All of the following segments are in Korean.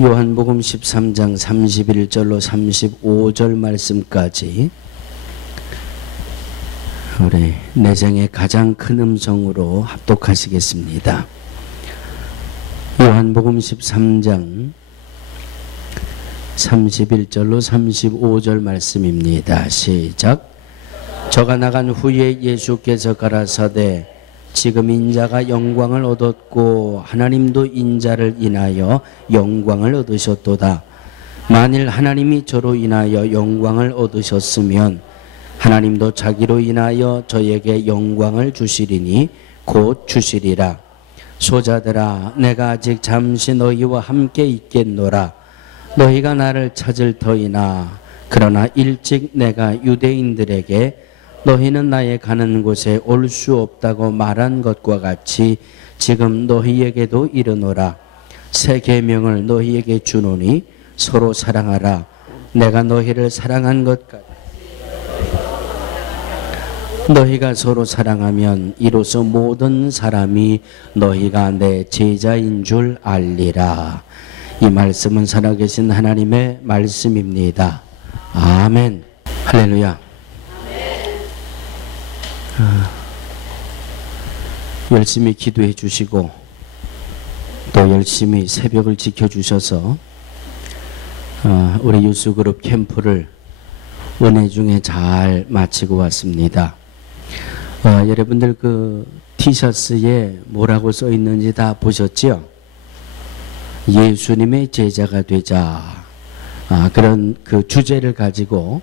요한복음 13장 31절로 35절 말씀까지 우리 내생의 가장 큰 음성으로 합독하시겠습니다. 요한복음 13장 31절로 35절 말씀입니다. 시작. 저가 나간 후에 예수께서 가라사대 지금 인자가 영광을 얻었고 하나님도 인자를 인하여 영광을 얻으셨도다. 만일 하나님이 저로 인하여 영광을 얻으셨으면 하나님도 자기로 인하여 저에게 영광을 주시리니 곧 주시리라. 소자들아, 내가 아직 잠시 너희와 함께 있겠노라. 너희가 나를 찾을 터이나 그러나 일찍 내가 유대인들에게 너희는 나의 가는 곳에 올 수 없다고 말한 것과 같이 지금 너희에게도 이르노라. 새 계명을 너희에게 주노니 서로 사랑하라. 내가 너희를 사랑한 것 같이 너희가 서로 사랑하면 이로써 모든 사람이 너희가 내 제자인 줄 알리라. 이 말씀은 살아계신 하나님의 말씀입니다. 아멘. 할렐루야. 열심히 기도해 주시고 또 열심히 새벽을 지켜주셔서 우리 유수그룹 캠프를 은혜 중에 잘 마치고 왔습니다. 여러분들 그 티셔츠에 뭐라고 써 있는지 다 보셨죠? 예수님의 제자가 되자. 그런 그 주제를 가지고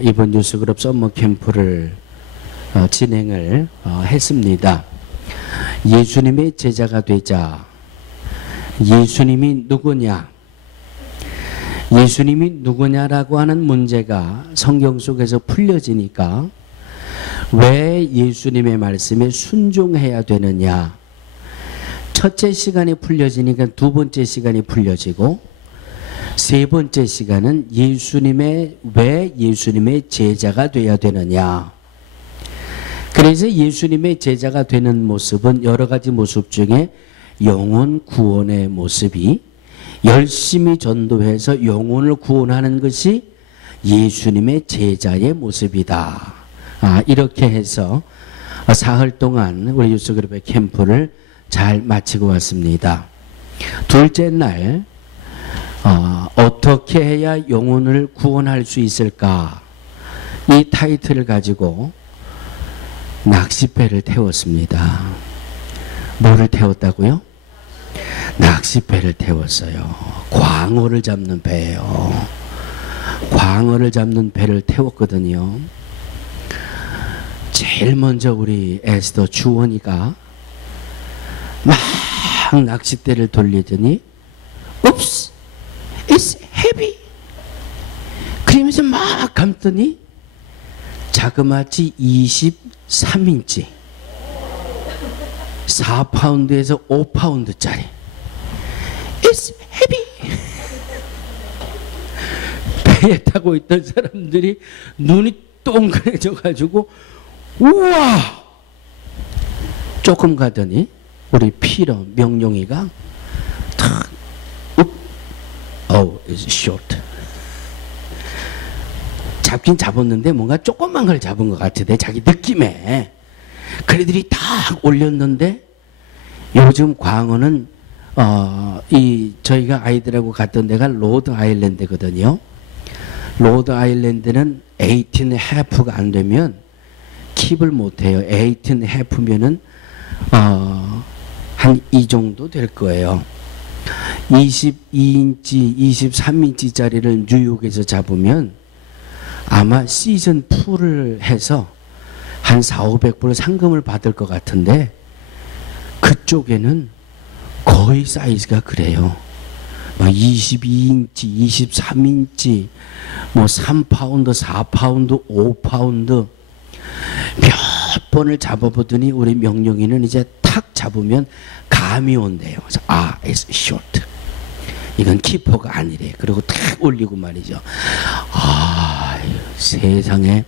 이번 유수그룹 썸머 캠프를 진행을 했습니다. 예수님의 제자가 되자. 예수님이 누구냐? 예수님이 누구냐라고 하는 문제가 성경 속에서 풀려지니까 왜 예수님의 말씀에 순종해야 되느냐? 첫째 시간이 풀려지니까 두 번째 시간이 풀려지고 세 번째 시간은 왜 예수님의 제자가 되어야 되느냐? 그래서 예수님의 제자가 되는 모습은 여러 가지 모습 중에 영혼 구원의 모습이 열심히 전도해서 영혼을 구원하는 것이 예수님의 제자의 모습이다. 이렇게 해서 사흘 동안 우리 유스그룹의 캠프를 잘 마치고 왔습니다. 둘째 날 어떻게 해야 영혼을 구원할 수 있을까? 이 타이틀을 가지고 낚싯배를 태웠습니다. 뭐를 태웠다고요? 낚싯배를 태웠어요. 광어를 잡는 배예요. 광어를 잡는 배를 태웠거든요. 제일 먼저 우리 에스더 주원이가 막 낚싯대를 돌리더니 Oops, it's heavy. 그러면서 막 감더니 자그마치 23인치 4파운드에서 5파운드짜리 It's heavy. 배에 타고 있던 사람들이 눈이 동그래져 가지고 우와 조금 가더니 우리 피러 명룡이가 탁 Oh, it's short. 잡긴 잡았는데 뭔가 조그만 걸 잡은 것 같은데 자기 느낌에 그래들이 딱 올렸는데 요즘 광어는 저희가 아이들하고 갔던 데가 로드 아일랜드거든요. 로드 아일랜드는 18.5가 안 되면 킵을 못 해요. 18.5면은 한 이 정도 될 거예요. 22인치, 23인치짜리를 뉴욕에서 잡으면 아마 시즌 2를 해서 한 400~500불 상금을 받을 것 같은데 그쪽에는 거의 사이즈가 그래요. 22인치, 23인치, 3파운드, 4파운드, 5파운드 몇 번을 잡아보더니 우리 명령이는 이제 탁 잡으면 감이 온대요. 그래서 it's short. 이건 키퍼가 아니래. 그리고 탁 올리고 말이죠. 세상에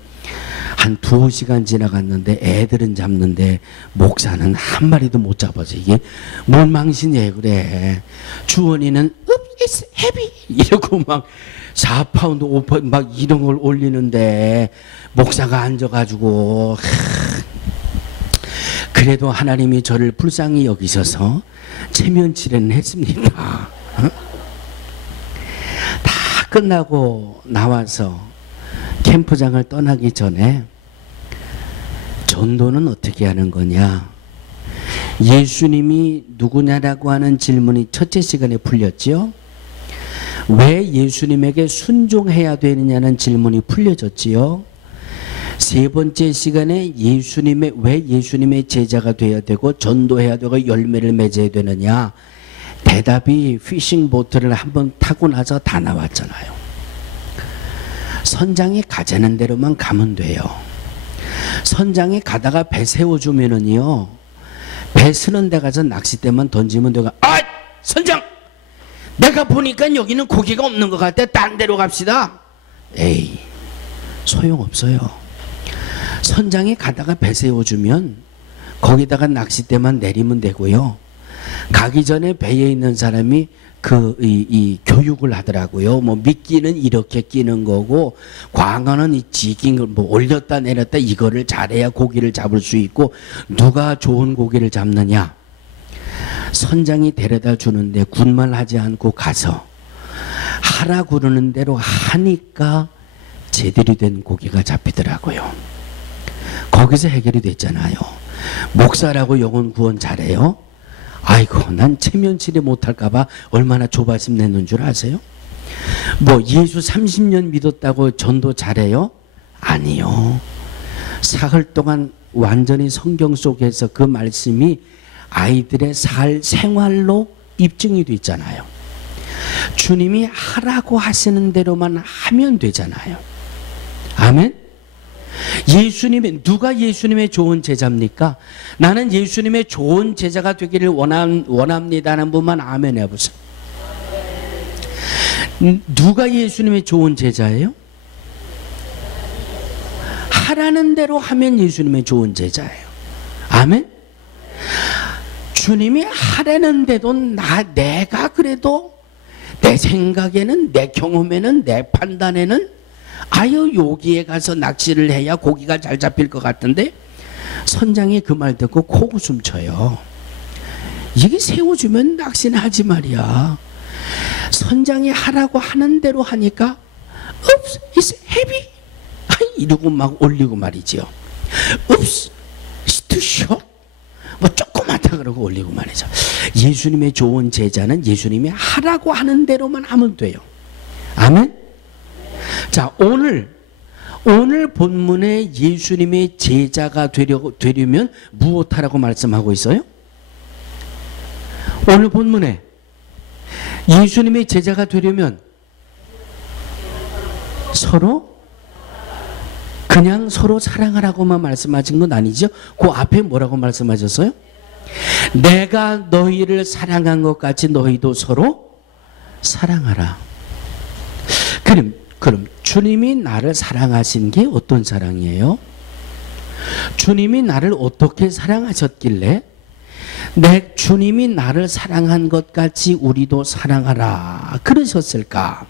한 2시간 지나갔는데 애들은 잡는데 목사는 한 마리도 못 잡아서 이게 뭘 망신이에요. 그래. 주원이는 it's heavy 이러고 막 4파운드 5파운드 막 이런 걸 올리는데 목사가 앉아가지고 그래도 하나님이 저를 불쌍히 여기셔서 체면치레는 했습니다. 다 끝나고 나와서 캠프장을 떠나기 전에 전도는 어떻게 하는 거냐, 예수님이 누구냐라고 하는 질문이 첫째 시간에 풀렸지요. 왜 예수님에게 순종해야 되느냐는 질문이 풀려졌지요. 세 번째 시간에 왜 예수님의 제자가 되어야 되고 전도해야 되고 열매를 맺어야 되느냐, 대답이 피싱 보트를 한번 타고 나서 다 나왔잖아요. 선장이 가자는 대로만 가면 돼요. 선장이 가다가 배 세워주면은요, 배 쓰는 데 가서 낚싯대만 던지면 되고, 아! 선장! 내가 보니까 여기는 고기가 없는 것 같아. 딴 데로 갑시다. 에이, 소용없어요. 선장이 가다가 배 세워주면 거기다가 낚싯대만 내리면 되고요. 가기 전에 배에 있는 사람이 이 교육을 하더라고요. 뭐 미끼는 이렇게 끼는 거고, 광어는 이 지긴 걸 뭐 올렸다 내렸다 이거를 잘해야 고기를 잡을 수 있고, 누가 좋은 고기를 잡느냐. 선장이 데려다 주는데 군말하지 않고 가서 하라 그러는 대로 하니까 제대로 된 고기가 잡히더라고요. 거기서 해결이 됐잖아요. 목사라고 영혼 구원 잘해요? 아이고, 난 체면치레 못할까봐 얼마나 조바심 내는 줄 아세요? 뭐 예수 30년 믿었다고 전도 잘해요? 아니요. 사흘 동안 완전히 성경 속에서 그 말씀이 아이들의 생활로 입증이 됐잖아요. 주님이 하라고 하시는 대로만 하면 되잖아요. 아멘? 누가 예수님의 좋은 제자입니까? 나는 예수님의 좋은 제자가 되기를 원합니다는 분만 아멘 해보세요. 누가 예수님의 좋은 제자예요? 하라는 대로 하면 예수님의 좋은 제자예요. 아멘? 주님이 하라는데도 내가 그래도 내 생각에는, 내 경험에는, 내 판단에는 아유, 여기에 가서 낚시를 해야 고기가 잘 잡힐 것 같은데, 선장이 그 말 듣고 코웃음 쳐요. 이게 세워주면 낚시는 하지 말이야. 선장이 하라고 하는 대로 하니까 Oops, it's heavy. 이러고 막 올리고 말이죠. Oops, it's too short. 뭐 조그맣다 그러고 올리고 말이죠. 예수님의 좋은 제자는 예수님이 하라고 하는 대로만 하면 돼요. 아멘? 자, 오늘 본문에 예수님의 제자가 되려면 무엇하라고 말씀하고 있어요? 오늘 본문에 예수님의 제자가 되려면 그냥 서로 사랑하라고만 말씀하신 건 아니죠? 그 앞에 뭐라고 말씀하셨어요? 내가 너희를 사랑한 것 같이 너희도 서로 사랑하라. 그럼 주님이 나를 사랑하신 게 어떤 사랑이에요? 주님이 나를 어떻게 사랑하셨길래 주님이 나를 사랑한 것 같이 우리도 사랑하라 그러셨을까?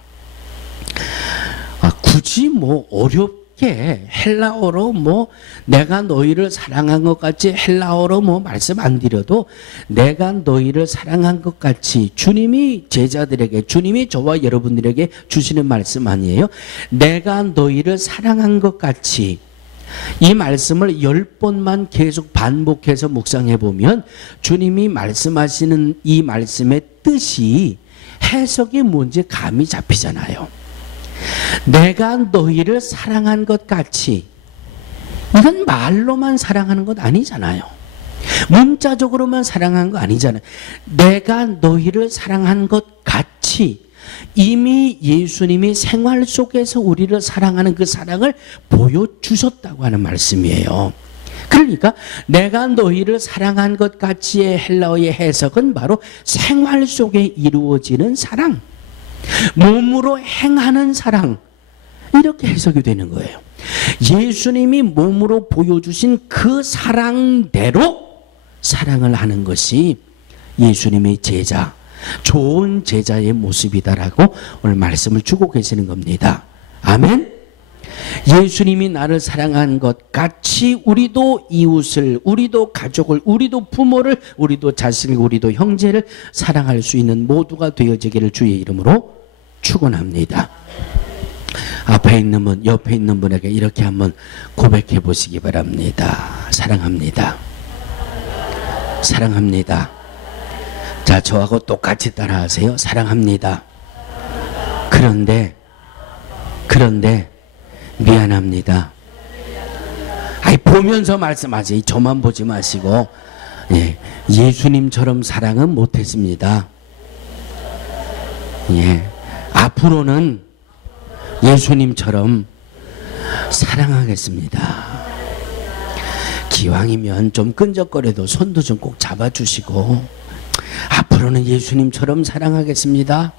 굳이 뭐 어렵게 헬라어로 뭐 내가 너희를 사랑한 것 같이 헬라어로 뭐 말씀 안 드려도 내가 너희를 사랑한 것 같이, 주님이 제자들에게, 주님이 저와 여러분들에게 주시는 말씀 아니에요? 내가 너희를 사랑한 것 같이, 이 말씀을 10번만 계속 반복해서 묵상해 보면 주님이 말씀하시는 이 말씀의 뜻이, 해석이 뭔지 감이 잡히잖아요. 내가 너희를 사랑한 것 같이, 이건 말로만 사랑하는 것 아니잖아요. 문자적으로만 사랑한 거 아니잖아요. 내가 너희를 사랑한 것 같이, 이미 예수님이 생활 속에서 우리를 사랑하는 그 사랑을 보여주셨다고 하는 말씀이에요. 그러니까 내가 너희를 사랑한 것 같이의 헬라어의 해석은 바로 생활 속에 이루어지는 사랑, 몸으로 행하는 사랑, 이렇게 해석이 되는 거예요. 예수님이 몸으로 보여주신 그 사랑대로 사랑을 하는 것이 예수님의 제자, 좋은 제자의 모습이다라고 오늘 말씀을 주고 계시는 겁니다. 아멘. 예수님이 나를 사랑한 것 같이 우리도 이웃을, 우리도 가족을, 우리도 부모를, 우리도 자식을, 우리도 형제를 사랑할 수 있는 모두가 되어지기를 주의 이름으로 축원합니다. 앞에 있는 분, 옆에 있는 분에게 이렇게 한번 고백해 보시기 바랍니다. 사랑합니다. 사랑합니다. 자, 저하고 똑같이 따라하세요. 사랑합니다. 그런데 미안합니다. 아이, 보면서 말씀하세요. 저만 보지 마시고. 예, 예수님처럼 사랑은 못했습니다. 예, 앞으로는 예수님처럼 사랑하겠습니다. 기왕이면 좀 끈적거려도 손도 좀 꼭 잡아주시고, 앞으로는 예수님처럼 사랑하겠습니다.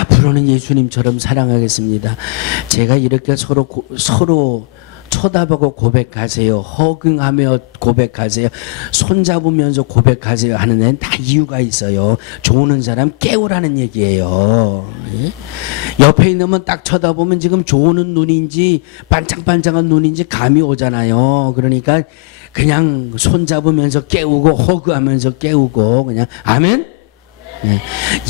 앞으로는 예수님처럼 사랑하겠습니다. 제가 이렇게 서로 쳐다보고 고백하세요. 허경하며 고백하세요. 손잡으면서 고백하세요 하는 데는 다 이유가 있어요. 좋은 사람 깨우라는 얘기예요. 옆에 있는 분 딱 쳐다보면 지금 좋은 눈인지 반짝반짝한 눈인지 감이 오잖아요. 그러니까 그냥 손잡으면서 깨우고 허그하면서 깨우고 그냥 아멘? 네.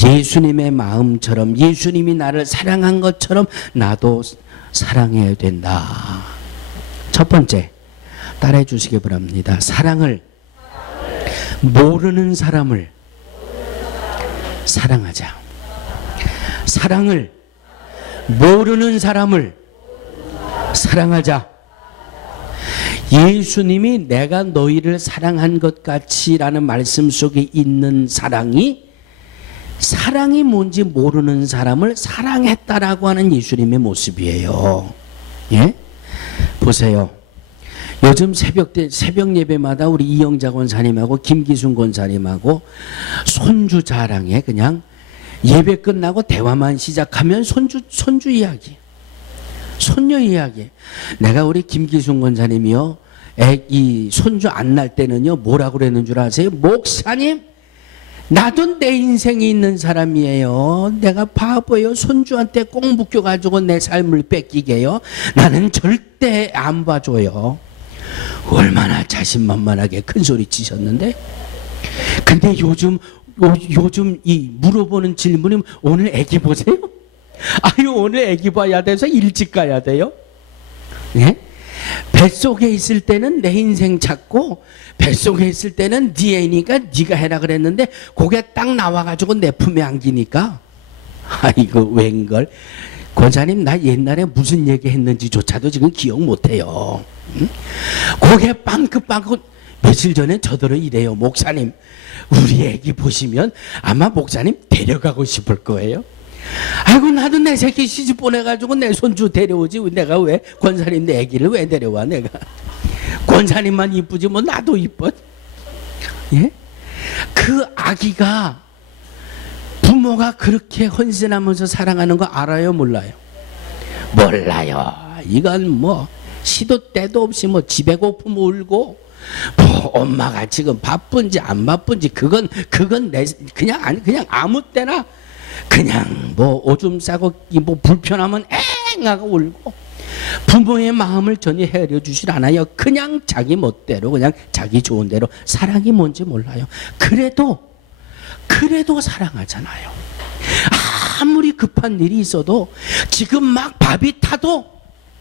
예수님의 마음처럼 예수님이 나를 사랑한 것처럼 나도 사랑해야 된다. 첫 번째 따라해 주시기 바랍니다. 사랑을 모르는 사람을 사랑하자. 사랑을 모르는 사람을 사랑하자. 예수님이 내가 너희를 사랑한 것 같이라는 말씀 속에 있는 사랑이 뭔지 모르는 사람을 사랑했다라고 하는 예수님의 모습이에요. 예? 보세요. 요즘 새벽 예배마다 우리 이영자 권사님하고 김기순 권사님하고 손주 자랑에 그냥 예배 끝나고 대화만 시작하면 손주 이야기, 손녀 이야기. 내가 우리 김기순 권사님이요, 이 손주 안 날 때는요 뭐라고 그랬는 줄 아세요? 목사님, 나도 내 인생이 있는 사람이에요. 내가 바보예요. 손주한테 꼭 묶여가지고 내 삶을 뺏기게요. 나는 절대 안 봐줘요. 얼마나 자신만만하게 큰 소리 치셨는데. 근데 요즘 이 물어보는 질문이 오늘 애기 보세요? 아유, 오늘 애기 봐야 돼서 일찍 가야 돼요? 예? 뱃속에 있을 때는 내 인생 찾고 뱃속에 있을 때는 네 애니까 네가 해라 그랬는데 그게 딱 나와가지고 내 품에 안기니까 아이고 웬걸. 권사님, 나 옛날에 무슨 얘기 했는지조차도 지금 기억 못해요. 응? 그게 빵긋빵긋. 며칠 전에 저더러 이래요. 목사님, 우리 애기 보시면 아마 목사님 데려가고 싶을 거예요. 아이고, 나도 내 새끼 시집 보내가지고 내 손주 데려오지. 내가 왜 권사님 내 애기를 왜 데려와. 내가 권사님만 이쁘지 뭐 나도 이뻐. 예? 그 아기가 부모가 그렇게 헌신하면서 사랑하는 거 알아요, 몰라요? 몰라요. 이건 뭐 시도 때도 없이 뭐 집에 고프면 울고 뭐 엄마가 지금 바쁜지 안 바쁜지 그건 그냥 아무 때나 그냥 뭐 오줌 싸고 뭐 불편하면 엥 하고 울고 부모의 마음을 전혀 헤아려 주질 않아요. 그냥 자기 멋대로 그냥 자기 좋은 대로. 사랑이 뭔지 몰라요. 그래도 사랑하잖아요. 아무리 급한 일이 있어도 지금 막 밥이 타도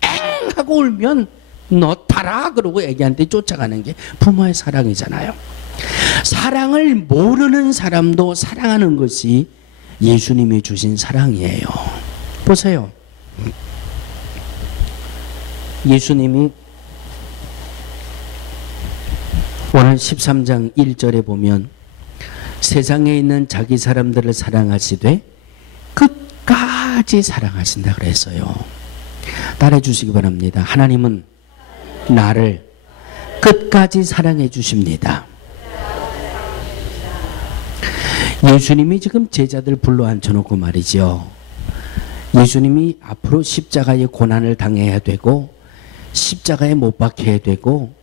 엥 하고 울면 너 타라 그러고 애기한테 쫓아가는 게 부모의 사랑이잖아요. 사랑을 모르는 사람도 사랑하는 것이 예수님이 주신 사랑이에요. 보세요. 예수님이 오늘 13장 1절에 보면 세상에 있는 자기 사람들을 사랑하시되 끝까지 사랑하신다 그랬어요. 따라해 주시기 바랍니다. 하나님은 나를 끝까지 사랑해 주십니다. 예수님이 지금 제자들 불러 앉혀놓고 말이죠. 예수님이 앞으로 십자가의 고난을 당해야 되고 십자가에 못 박혀야 되고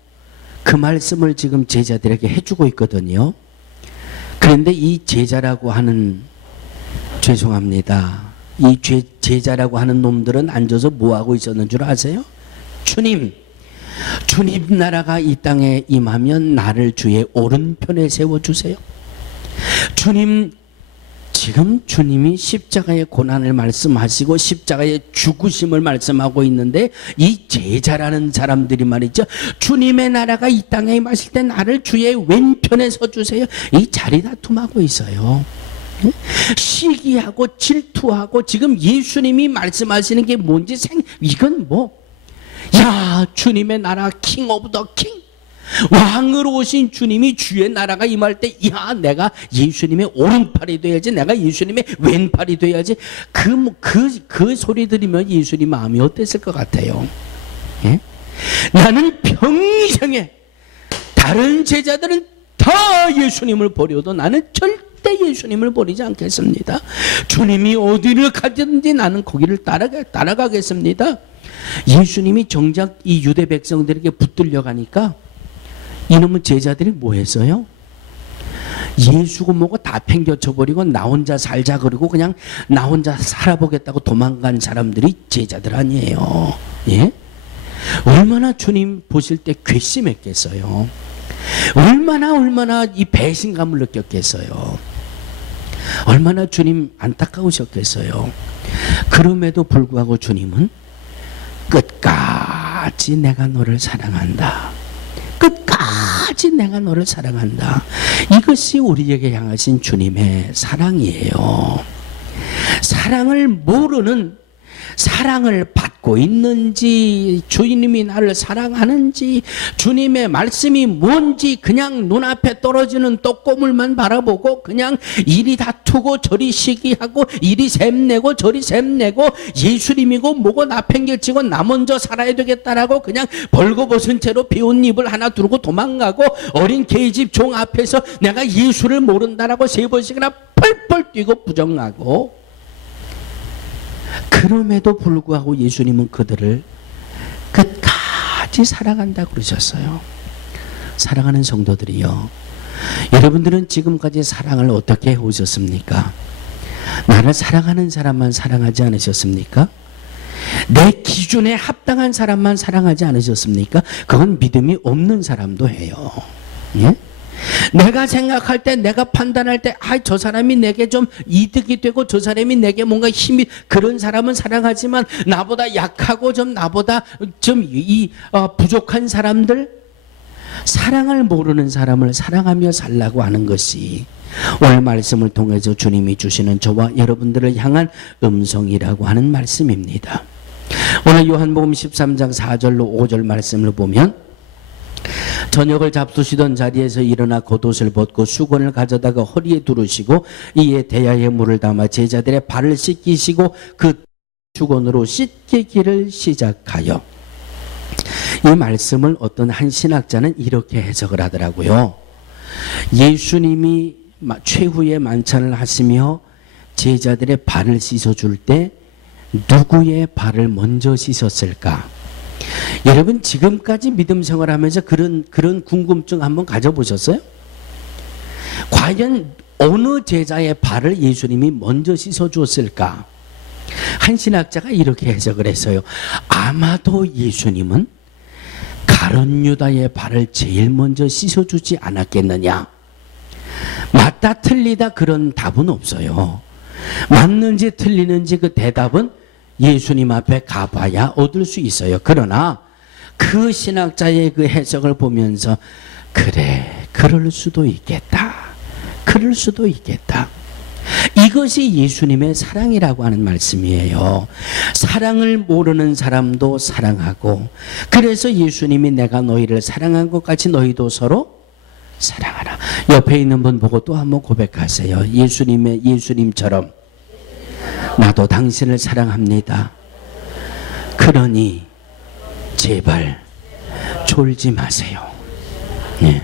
그 말씀을 지금 제자들에게 해주고 있거든요. 그런데 이 제자라고 하는, 죄송합니다, 이 제자라고 하는 놈들은 앉아서 뭐하고 있었는 줄 아세요? 주님 나라가 이 땅에 임하면 나를 주의 오른편에 세워주세요. 주님, 지금 주님이 십자가의 고난을 말씀하시고 십자가의 죽으심을 말씀하고 있는데 이 제자라는 사람들이 말이죠, 주님의 나라가 이 땅에 임하실 때 나를 주의 왼편에 서주세요. 이 자리 다툼하고 있어요. 시기하고 질투하고 지금 예수님이 말씀하시는 게 뭔지 이건 뭐, 야, 주님의 나라, 킹 오브 더 킹, 왕으로 오신 주님이 주의 나라가 임할 때, 야, 내가 예수님의 오른팔이 돼야지, 내가 예수님의 왼팔이 돼야지. 그 소리 들으면 예수님 마음이 어땠을 것 같아요? 예? 나는 평생에 다른 제자들은 다 예수님을 버려도 나는 절대 예수님을 버리지 않겠습니다. 주님이 어디를 가든지 나는 거기를 따라가겠습니다. 예수님이 정작 이 유대 백성들에게 붙들려 가니까 이놈의 제자들이 뭐 했어요? 예수고 뭐고 다 팽겨쳐버리고 나 혼자 살자 그러고 그냥 나 혼자 살아보겠다고 도망간 사람들이 제자들 아니에요. 예? 얼마나 주님 보실 때 괘씸했겠어요. 얼마나 이 배신감을 느꼈겠어요. 얼마나 주님 안타까우셨겠어요. 그럼에도 불구하고 주님은 끝까지 내가 너를 사랑한다, 끝까지 내가 너를 사랑한다, 이것이 우리에게 향하신 주님의 사랑이에요. 사랑을 모르는, 사랑을 받고 있는지, 주님이 나를 사랑하는지, 주님의 말씀이 뭔지 그냥 눈앞에 떨어지는 떡고물만 바라보고 그냥 이리 다투고 저리 시기하고 이리 샘내고 저리 샘내고 예수님이고 뭐고 나 팽개치고 나 먼저 살아야 되겠다라고 그냥 벌거벗은 채로 비옷 입을 하나 두르고 도망가고 어린 개집 종 앞에서 내가 예수를 모른다라고 3번씩이나 펄펄 뛰고 부정하고, 그럼에도 불구하고 예수님은 그들을 끝까지 사랑한다 그러셨어요. 사랑하는 성도들이요, 여러분들은 지금까지 사랑을 어떻게 해오셨습니까? 나를 사랑하는 사람만 사랑하지 않으셨습니까? 내 기준에 합당한 사람만 사랑하지 않으셨습니까? 그건 믿음이 없는 사람도 해요. 예? 내가 생각할 때, 내가 판단할 때, 저 사람이 내게 좀 이득이 되고 저 사람이 내게 뭔가 힘이, 그런 사람은 사랑하지만 나보다 약하고 좀 나보다 좀 부족한 사람들, 사랑을 모르는 사람을 사랑하며 살라고 하는 것이 오늘 말씀을 통해서 주님이 주시는 저와 여러분들을 향한 음성이라고 하는 말씀입니다. 오늘 요한복음 13장 4절로 5절 말씀을 보면, 저녁을 잡수시던 자리에서 일어나 겉옷을 벗고 수건을 가져다가 허리에 두르시고 이에 대야에 물을 담아 제자들의 발을 씻기시고 그 수건으로 씻기기를 시작하여, 이 말씀을 어떤 한 신학자는 이렇게 해석을 하더라고요. 예수님이 최후의 만찬을 하시며 제자들의 발을 씻어줄 때 누구의 발을 먼저 씻었을까? 여러분 지금까지 믿음 생활하면서 그런 궁금증 한번 가져보셨어요? 과연 어느 제자의 발을 예수님이 먼저 씻어주었을까? 한 신학자가 이렇게 해석을 했어요. 아마도 예수님은 가룟 유다의 발을 제일 먼저 씻어주지 않았겠느냐? 맞다 틀리다 그런 답은 없어요. 맞는지 틀리는지 그 대답은 예수님 앞에 가봐야 얻을 수 있어요. 그러나 그 신학자의 그 해석을 보면서 그래, 그럴 수도 있겠다, 그럴 수도 있겠다, 이것이 예수님의 사랑이라고 하는 말씀이에요. 사랑을 모르는 사람도 사랑하고, 그래서 예수님이 내가 너희를 사랑한 것 같이 너희도 서로 사랑하라. 옆에 있는 분 보고 또 한번 고백하세요. 예수님처럼 나도 당신을 사랑합니다. 그러니 제발 졸지 마세요. 네.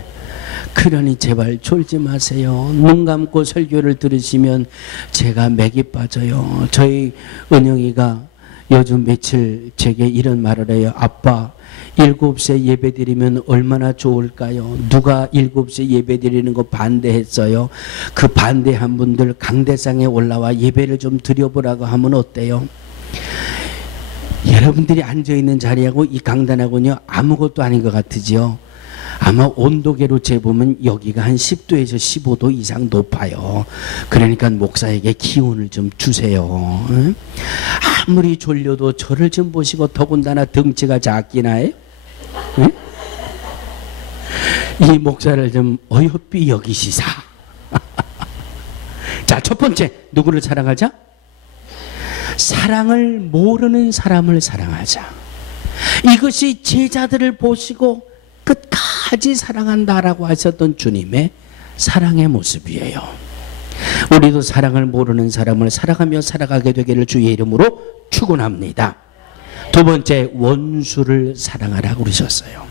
그러니 제발 졸지 마세요. 눈 감고 설교를 들으시면 제가 맥이 빠져요. 저희 은영이가 요즘 며칠 제게 이런 말을 해요. 아빠, 7시에 예배 드리면 얼마나 좋을까요? 누가 7시에 예배 드리는 거 반대했어요? 그 반대한 분들 강대상에 올라와 예배를 좀 드려보라고 하면 어때요? 여러분들이 앉아있는 자리하고 이 강단하고는요, 아무것도 아닌 것 같으죠? 아마 온도계로 재보면 여기가 한 10도에서 15도 이상 높아요. 그러니까 목사에게 기운을 좀 주세요. 응? 아무리 졸려도 저를 좀 보시고, 더군다나 덩치가 작긴 해요. 응? 이 목사를 좀 어여삐 여기시사. 자, 첫 번째, 누구를 사랑하자? 사랑을 모르는 사람을 사랑하자. 이것이 제자들을 보시고 끝까지 사랑한다라고 하셨던 주님의 사랑의 모습이에요. 우리도 사랑을 모르는 사람을 사랑하며 살아가게 되기를 주의 이름으로 축원합니다. 두 번째, 원수를 사랑하라 그러셨어요.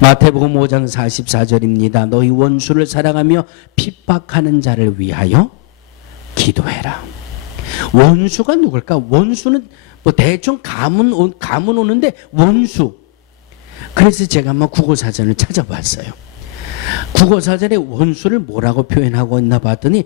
마태복음 5장 44절입니다. 너희 원수를 사랑하며 핍박하는 자를 위하여 기도해라. 원수가 누굴까? 원수는 뭐 대충 감은 오는데 원수. 그래서 제가 한번 국어사전을 찾아봤어요. 국어사전에 원수를 뭐라고 표현하고 있나 봤더니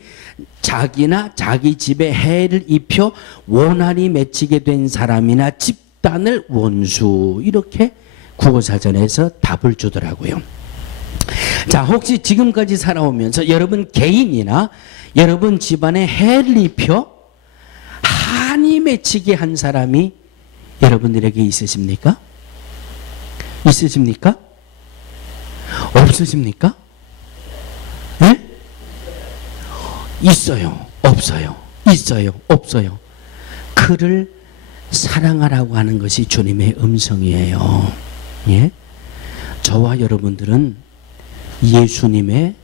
자기나 자기 집에 해를 입혀 원한이 맺히게 된 사람이나 집단을 원수, 이렇게 국어사전에서 답을 주더라고요. 자, 혹시 지금까지 살아오면서 여러분 개인이나 여러분 집안에 해를 입혀 한이 맺히게 한 사람이 여러분들에게 있으십니까? 있으십니까? 없으십니까? 네? 있어요. 없어요. 있어요. 없어요. 그를 사랑하라고 하는 것이 주님의 음성이에요. 예? 저와 여러분들은 예수님의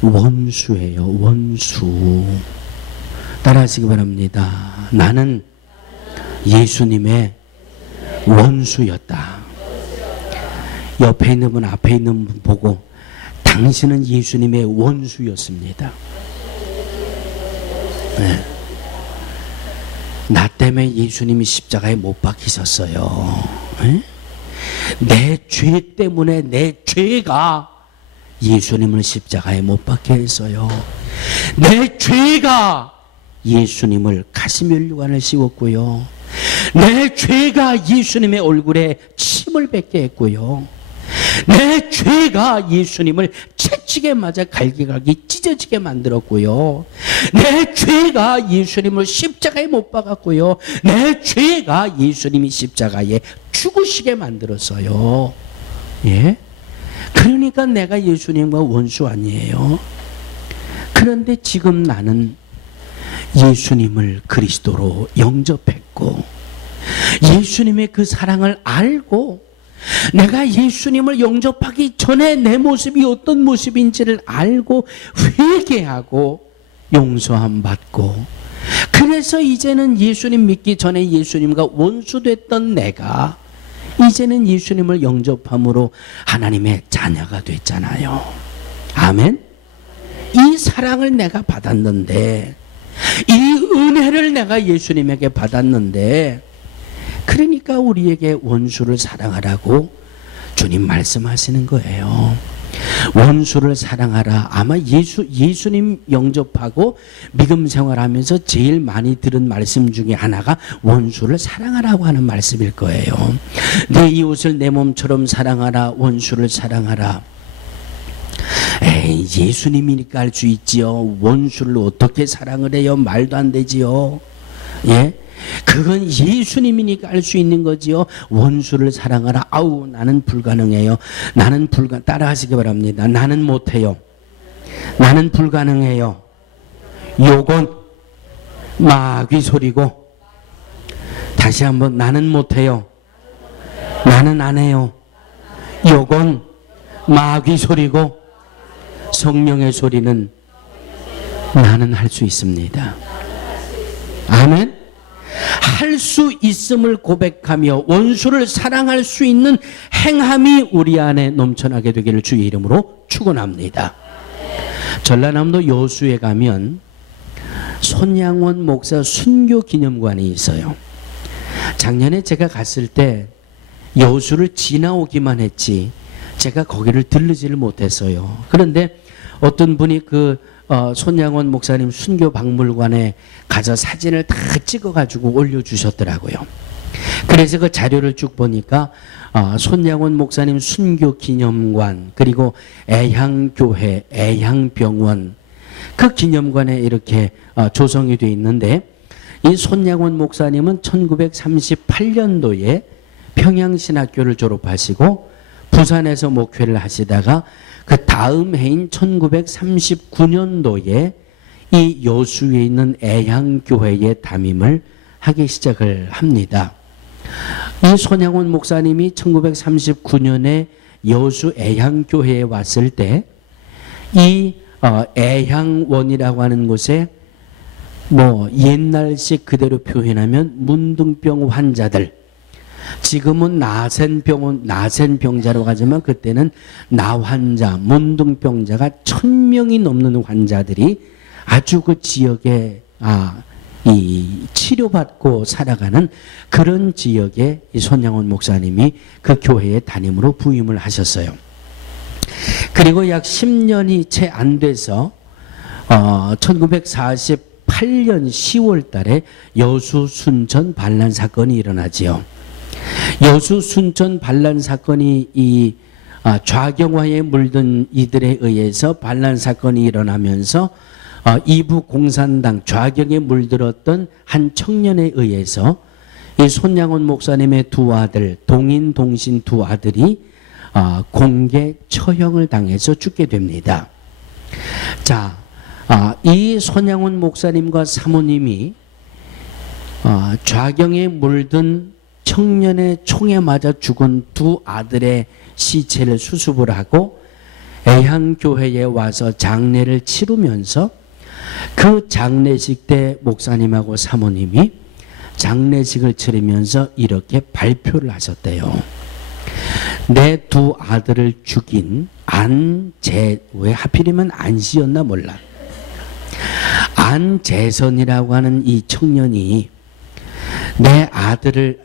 원수예요. 원수. 따라하시기 바랍니다. 나는 예수님의 원수였다. 옆에 있는 분, 앞에 있는 분 보고 당신은 예수님의 원수였습니다. 네. 나 때문에 예수님이 십자가에 못 박히셨어요. 네? 내 죄 때문에 내 죄가 예수님을 십자가에 못 박게 했어요. 내 죄가 예수님을 가시면류관을 씌웠고요. 내 죄가 예수님의 얼굴에 침을 뱉게 했고요. 내 죄가 예수님을 채찍에 맞아 갈기갈기 찢어지게 만들었고요. 내 죄가 예수님을 십자가에 못 박았고요. 내 죄가 예수님이 십자가에 죽으시게 만들었어요. 예? 그러니까 내가 예수님과 원수 아니에요. 그런데 지금 나는 예수님을 그리스도로 영접했고 예수님의 그 사랑을 알고 내가 예수님을 영접하기 전에 내 모습이 어떤 모습인지를 알고 회개하고 용서함 받고, 그래서 이제는 예수님 믿기 전에 예수님과 원수됐던 내가 이제는 예수님을 영접함으로 하나님의 자녀가 됐잖아요. 아멘. 이 사랑을 내가 받았는데, 이 은혜를 내가 예수님에게 받았는데, 그러니까 우리에게 원수를 사랑하라고 주님 말씀하시는 거예요. 원수를 사랑하라. 아마 예수님 영접하고 믿음 생활하면서 제일 많이 들은 말씀 중에 하나가 원수를 사랑하라고 하는 말씀일 거예요. 내 이웃을 내 몸처럼 사랑하라. 원수를 사랑하라. 에이, 예수님이니까 할 수 있지요. 원수를 어떻게 사랑을 해요? 말도 안 되지요. 예? 그건 예수님이니까 할 수 있는 거지요. 원수를 사랑하라. 아우, 나는 불가능해요. 따라하시기 바랍니다. 나는 못해요. 나는 불가능해요. 요건 마귀 소리고, 다시 한번 나는 못해요. 나는 안 해요. 요건 마귀 소리고, 성령의 소리는 나는 할 수 있습니다. 아멘. 할 수 있음을 고백하며 원수를 사랑할 수 있는 행함이 우리 안에 넘쳐나게 되기를 주의 이름으로 축원합니다. 전라남도 여수에 가면 손양원 목사 순교 기념관이 있어요. 작년에 제가 갔을 때 여수를 지나오기만 했지 제가 거기를 들르지를 못했어요. 그런데 어떤 분이 손양원 목사님 순교 박물관에 가서 사진을 다 찍어가지고 올려주셨더라고요. 그래서 그 자료를 쭉 보니까 손양원 목사님 순교 기념관, 그리고 애향교회, 애향병원, 그 기념관에 이렇게 조성이 되어 있는데, 이 손양원 목사님은 1938년도에 평양신학교를 졸업하시고 부산에서 목회를 하시다가 그 다음 해인 1939년도에 이 여수에 있는 애향교회에 담임을 하기 시작을 합니다. 이 손양원 목사님이 1939년에 여수 애향교회에 왔을 때 이 애향원이라고 하는 곳에 옛날식 그대로 표현하면 문둥병 환자들, 지금은 나센병자라고 하지만 그때는 나환자, 문둥병자가 1000명이 넘는 환자들이 아주 그 지역에 이 치료받고 살아가는 그런 지역에 이 손양원 목사님이 그 교회의 담임으로 부임을 하셨어요. 그리고 약 10년이 채 안 돼서 1948년 10월 달에 여수 순천 반란 사건이 일어나지요. 여수 순천 반란 사건이 이 좌경화에 물든 이들에 의해서 반란 사건이 일어나면서 이부 공산당 좌경에 물들었던 한 청년에 의해서 이 손양원 목사님의 두 아들, 동인 동신 두 아들이 공개 처형을 당해서 죽게 됩니다. 자, 이 손양원 목사님과 사모님이 좌경에 물든 청년의 총에 맞아 죽은 두 아들의 시체를 수습을 하고 애향교회에 와서 장례를 치르면서 그 장례식 때 목사님하고 사모님이 장례식을 치르면서 이렇게 발표를 하셨대요. 내 두 아들을 죽인 왜 하필이면 안씨였나 몰라. 안재선이라고 하는 이 청년이 내 아들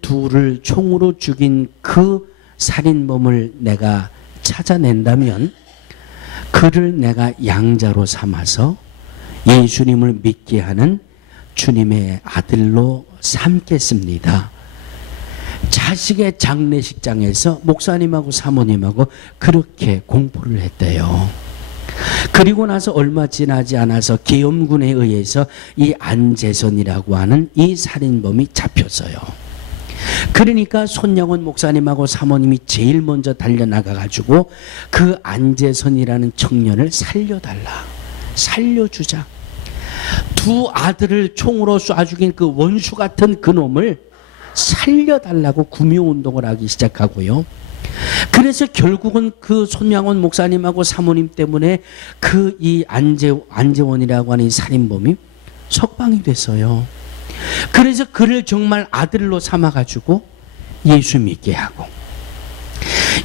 둘을 총으로 죽인 그 살인범을 내가 찾아낸다면 그를 내가 양자로 삼아서 예수님을 믿게 하는 주님의 아들로 삼겠습니다. 자식의 장례식장에서 목사님하고 사모님하고 그렇게 공포를 했대요. 그리고 나서 얼마 지나지 않아서 계엄군에 의해서 이 안재선이라고 하는 이 살인범이 잡혔어요. 그러니까 손양원 목사님하고 사모님이 제일 먼저 달려나가가지고 그 안재선이라는 청년을 살려주자. 두 아들을 총으로 쏴 죽인 그 원수 같은 그 놈을 살려달라고 구명운동을 하기 시작하고요. 그래서 결국은 그 손양원 목사님하고 사모님 때문에 그 이 안재원이라고 하는 이 살인범이 석방이 됐어요. 그래서 그를 정말 아들로 삼아가지고 예수 믿게 하고,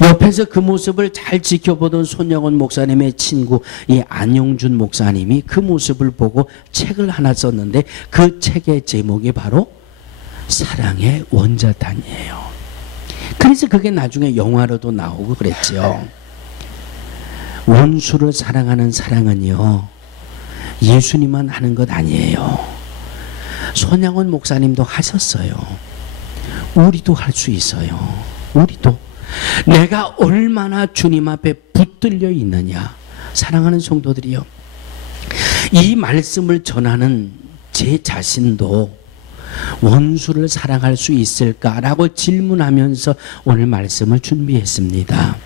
옆에서 그 모습을 잘 지켜보던 손양원 목사님의 친구 이 안용준 목사님이 그 모습을 보고 책을 하나 썼는데 그 책의 제목이 바로 사랑의 원자탄이에요. 그래서 그게 나중에 영화로도 나오고 그랬죠. 원수를 사랑하는 사랑은요, 예수님만 하는 것 아니에요. 손양원 목사님도 하셨어요. 우리도 할 수 있어요. 우리도. 내가 얼마나 주님 앞에 붙들려 있느냐. 사랑하는 성도들이요, 이 말씀을 전하는 제 자신도 원수를 사랑할 수 있을까라고 질문하면서 오늘 말씀을 준비했습니다.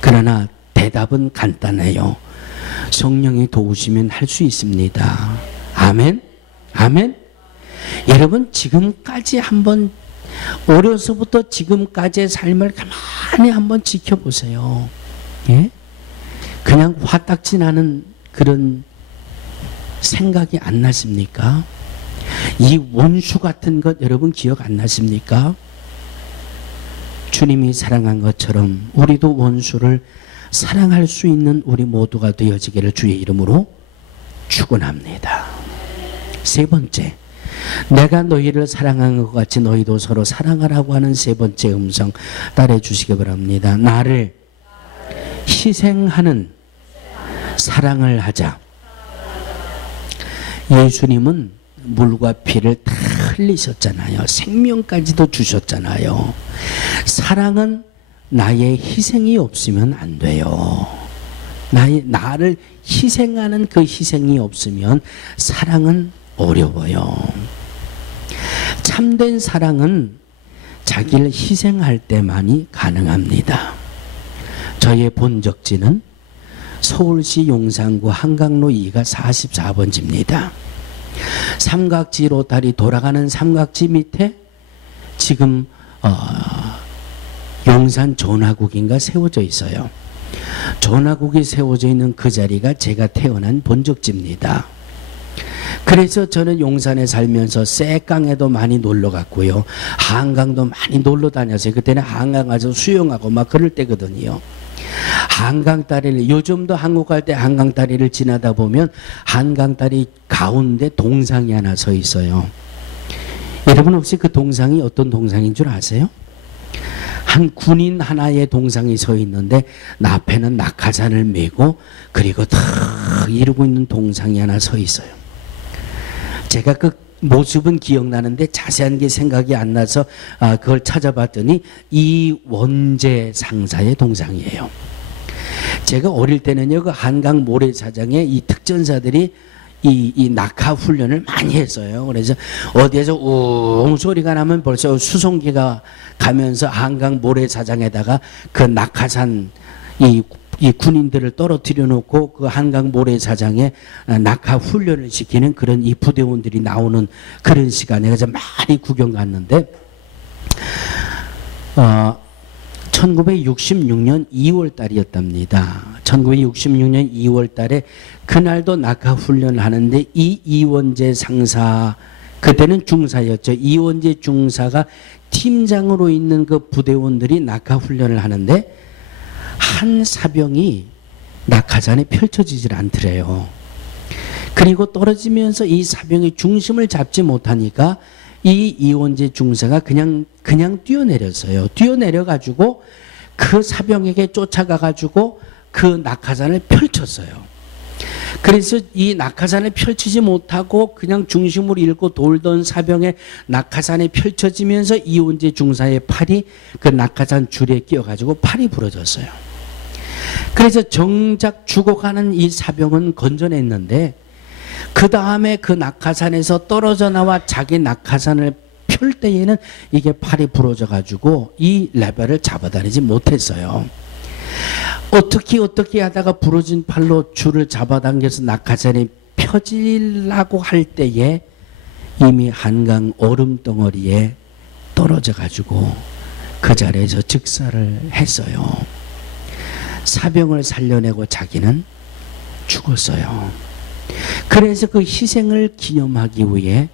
그러나 대답은 간단해요. 성령이 도우시면 할 수 있습니다. 아멘? 아멘? 여러분, 지금까지 한번, 어려서부터 지금까지의 삶을 가만히 한번 지켜보세요. 예? 그냥 화딱지 나는 그런 생각이 안 나십니까? 이 원수 같은 것 여러분 기억 안 나십니까? 주님이 사랑한 것처럼 우리도 원수를 사랑할 수 있는 우리 모두가 되어지기를 주의 이름으로 축원합니다. 세 번째, 내가 너희를 사랑한 것 같이 너희도 서로 사랑하라고 하는 세 번째 음성 따라해 주시기 바랍니다. 나를 희생하는 사랑을 하자. 예수님은 물과 피를 다 흘리셨잖아요. 생명까지도 주셨잖아요. 사랑은 나의 희생이 없으면 안 돼요. 나를 희생하는 그 희생이 없으면 사랑은 어려워요. 참된 사랑은 자기를 희생할 때만이 가능합니다. 저의 본적지는 서울시 용산구 한강로 2가 44번지입니다. 삼각지로 다리 돌아가는 삼각지 밑에 지금 용산 전화국인가 세워져 있어요. 전화국이 세워져 있는 그 자리가 제가 태어난 본적지입니다. 그래서 저는 용산에 살면서 쇠강에도 많이 놀러 갔고요. 한강도 많이 놀러 다녔어요. 그때는 한강 가서 수영하고 막 그럴 때거든요. 한강 다리를, 요즘도 한국 갈 때 한강 다리를 지나다 보면 한강 다리 가운데 동상이 하나 서 있어요. 여러분 혹시 그 동상이 어떤 동상인 줄 아세요? 한 군인 하나의 동상이 서 있는데 앞에는 낙하산을 메고 그리고 탁 이루고 있는 동상이 하나 서 있어요. 제가 그 모습은 기억나는데 자세한 게 생각이 안 나서 그걸 찾아봤더니 이원재 상사의 동상이에요. 제가 어릴 때는요, 그 한강 모래사장에 이 특전사들이 이 낙하 훈련을 많이 했어요. 그래서 어디에서 웅 소리가 나면 벌써 수송기가 가면서 한강 모래사장에다가 그 낙하산 이 군인들을 떨어뜨려 놓고 그 한강 모래사장에 낙하 훈련을 시키는 그런 이 부대원들이 나오는 그런 시간에 그래서 많이 구경 갔는데 1966년 2월 달이었답니다. 1966년 2월 달에 그날도 낙하 훈련을 하는데 이 이원재 상사, 그때는 중사였죠. 이원재 중사가 팀장으로 있는 그 부대원들이 낙하 훈련을 하는데 한 사병이 낙하산에 펼쳐지질 않더래요. 그리고 떨어지면서 이 사병이 중심을 잡지 못하니까 이 이원재 중사가 그냥 뛰어내렸어요. 뛰어내려가지고 그 사병에게 쫓아가가지고 그 낙하산을 펼쳤어요. 그래서 이 낙하산을 펼치지 못하고 그냥 중심을 잃고 돌던 사병의 낙하산이 펼쳐지면서 이원재 중사의 팔이 그 낙하산 줄에 끼어가지고 팔이 부러졌어요. 그래서 정작 죽어가는 이 사병은 건져냈는데 그 다음에 그 낙하산에서 떨어져 나와 자기 낙하산을 펼 때에는 이게 팔이 부러져 가지고 이 레벨을 잡아다니지 못했어요. 어떻게 하다가 부러진 팔로 줄을 잡아당겨서 낙하산이 펴지려고 할 때에 이미 한강 얼음덩어리에 떨어져 가지고 그 자리에서 즉사를 했어요. 사병을 살려내고 자기는 죽었어요. 그래서 그 희생을 기념하기 위해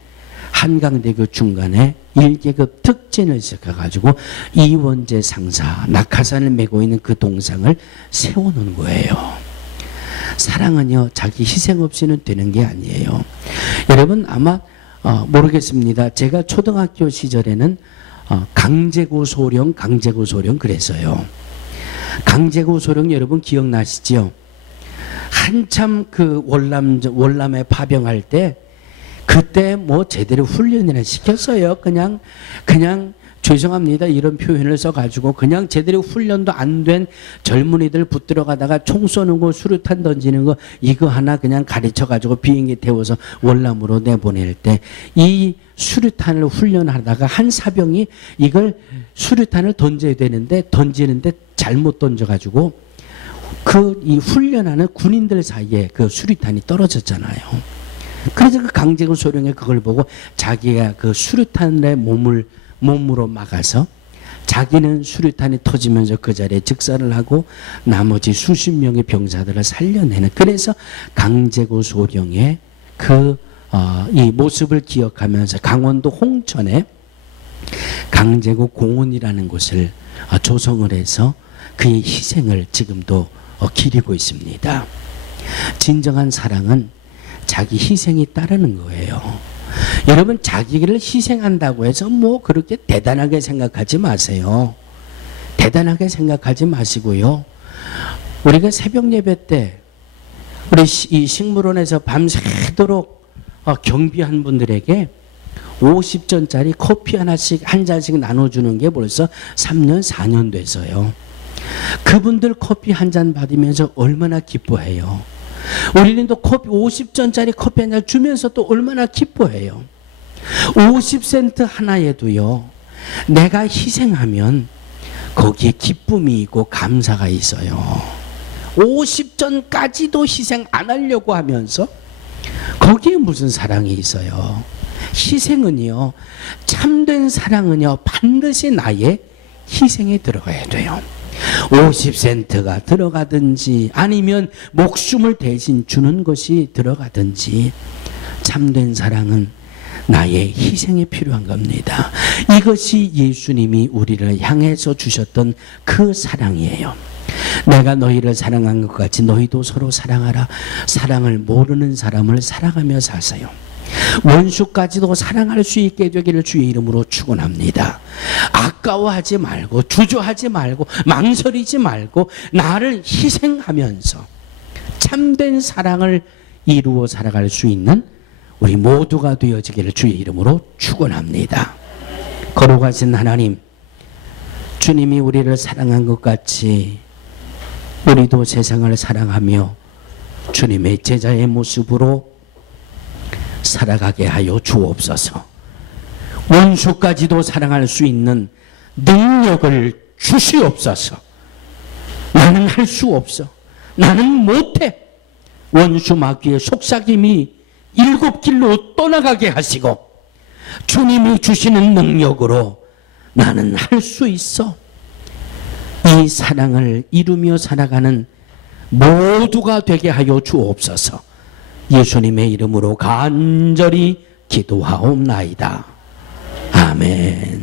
한강대교 중간에 1계급 특진을 시켜가지고 이원재 상사 낙하산을 메고 있는 그 동상을 세워놓은 거예요. 사랑은요, 자기 희생 없이는 되는 게 아니에요. 여러분 아마 모르겠습니다. 제가 초등학교 시절에는 강제구 소령 그랬어요. 강제구 소령 여러분 기억나시죠? 한참 그 월남에 파병할 때 그때 뭐 제대로 훈련이나 시켰어요. 그냥 죄송합니다. 이런 표현을 써가지고 그냥 제대로 훈련도 안 된 젊은이들 붙들어 가다가 총 쏘는 거, 수류탄 던지는 거 이거 하나 그냥 가르쳐가지고 비행기 태워서 월남으로 내보낼 때 이 수류탄을 훈련하다가 한 사병이 이걸 수류탄을 던져야 되는데 던지는데 잘못 던져가지고 이 훈련하는 군인들 사이에 그 수류탄이 떨어졌잖아요. 그래서 그 강제군 소령이 그걸 보고 자기가 그 수류탄의 몸으로 막아서 자기는 수류탄이 터지면서 그 자리에 즉사를 하고 나머지 수십 명의 병사들을 살려내는, 그래서 강제구 소령의 이 모습을 기억하면서 강원도 홍천에 강제구 공원이라는 곳을 조성을 해서 그의 희생을 지금도 기리고 있습니다. 진정한 사랑은 자기 희생이 따르는 거예요. 여러분 자기를 희생한다고 해서 뭐 그렇게 대단하게 생각하지 마세요. 대단하게 생각하지 마시고요. 우리가 새벽 예배 때 우리 이 식물원에서 밤새도록 경비한 분들에게 50전짜리 커피 하나씩 한 잔씩 나눠주는 게 벌써 3년 4년 돼서요. 그분들 커피 한 잔 받으면서 얼마나 기뻐해요. 우리는 또 커피 50전짜리 커피 한 잔 주면서 또 얼마나 기뻐해요. 50센트 하나에도요, 내가 희생하면 거기에 기쁨이 있고 감사가 있어요. 50전까지도 희생 안 하려고 하면서 거기에 무슨 사랑이 있어요. 희생은요, 참된 사랑은요, 반드시 나의 희생에 들어가야 돼요. 50센트가 들어가든지 아니면 목숨을 대신 주는 것이 들어가든지 참된 사랑은 나의 희생이 필요한 겁니다. 이것이 예수님이 우리를 향해서 주셨던 그 사랑이에요. 내가 너희를 사랑한 것 같이 너희도 서로 사랑하라. 사랑을 모르는 사람을 사랑하며 사세요. 원수까지도 사랑할 수 있게 되기를 주의 이름으로 축원합니다. 아까워하지 말고 주저하지 말고 망설이지 말고 나를 희생하면서 참된 사랑을 이루어 살아갈 수 있는 우리 모두가 되어지기를 주의 이름으로 축원합니다. 거룩하신 하나님, 주님이 우리를 사랑한 것 같이 우리도 세상을 사랑하며 주님의 제자의 모습으로 살아가게 하여 주옵소서. 원수까지도 사랑할 수 있는 능력을 주시옵소서. 나는 할 수 없어. 나는 못해. 원수 마귀의 속삭임이 7길로 떠나가게 하시고 주님이 주시는 능력으로 나는 할 수 있어. 이 사랑을 이루며 살아가는 모두가 되게 하여 주옵소서. 예수님의 이름으로 간절히 기도하옵나이다. 아멘.